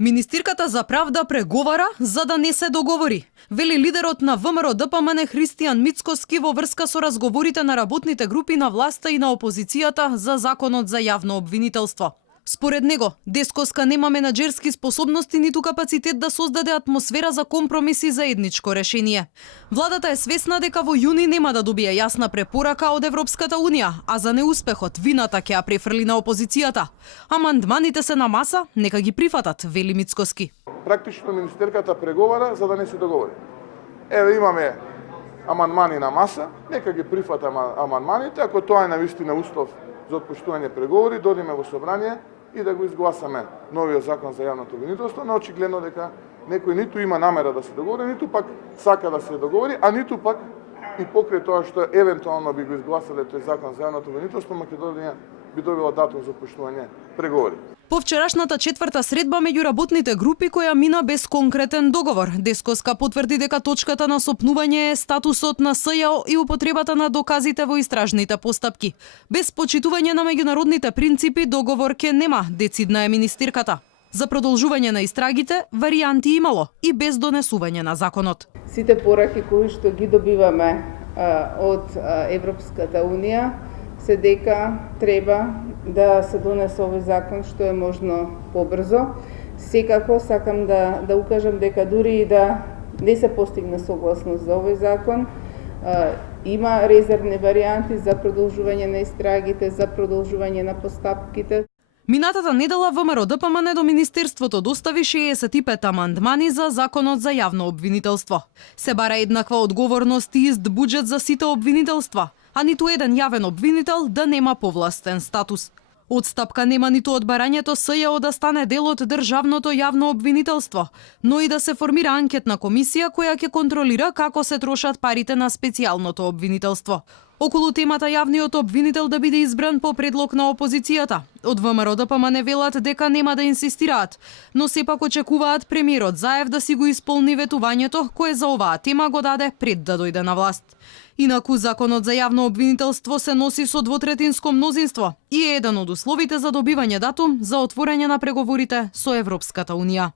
Министирката за правда преговара за да не се договори, вели лидерот на ВМРО-ДПМН Христијан Мицкоски во врска со разговорите на работните групи на власта и на опозицијата за законот за јавно обвинителство. Според него, Дескоска нема менаџерски способности ниту капацитет да создаде атмосфера за компромис и заедничко решение. Владата е свесна дека во јуни нема да добие јасна препорака од Европската Унија, а за неуспехот вината ќе ја префрли на опозицијата. Амандманите се на маса, нека ги прифатат, вели Мицкоски. Практично министерката преговара за да не се договори. Еве имаме амандмани на маса, нека ги прифата амандманите, ако тоа е навистина услов за отпуштување преговори, додиме во собрание и да го изгласаме новиот закон за јавното обвинителство, но очигледно дека некој ниту има намера да се договори, ниту пак сака да се договори, а ниту пак и покрај тоа што евентуално би го изгласале тој закон за јавното обвинителство, Македонија би добила датум за отпуштување преговори. По вчерашната четврта средба меѓу работните групи која мина без конкретен договор, Дескоска потврди дека точката на сопнување е статусот на СЈО и употребата на доказите во истражните постапки. Без почитување на меѓународните принципи договор ке нема, децидна е министирката. За продолжување на истрагите варијанти имало и без донесување на законот. Сите пораки кои што ги добиваме од Европската Унија се дека треба да се донесе овој закон што е можно побрзо. Секако сакам да укажам дека дури и да не се постигне согласност за овој закон, има резервни варијанти за продолжување на истрагите, за продолжување на постапките. Минатата недела ВМРО-ДПМН до Министерството достави 65 амандмани за законот за јавно обвинителство. Се бара еднаква одговорност и ист буџет за сите обвинителства, а ниту еден јавен обвинител да нема повластен статус. Одстапка нема ниту од барањето СЈО да стане дел од државното јавно обвинителство, но и да се формира анкетна комисија која ќе контролира како се трошат парите на специјалното обвинителство. Околу темата јавниот обвинител да биде избран по предлог на опозицијата. Од ВМРО-ДПМН велат дека нема да инсистираат, но сепак очекуваат премиерот Заев да си го исполни ветувањето кое за оваа тема го даде пред да дојде на власт. Инаку законот за јавно обвинителство се носи со двотретинско мнозинство и е еден од условите за добивање датум за отворање на преговорите со Европската Унија.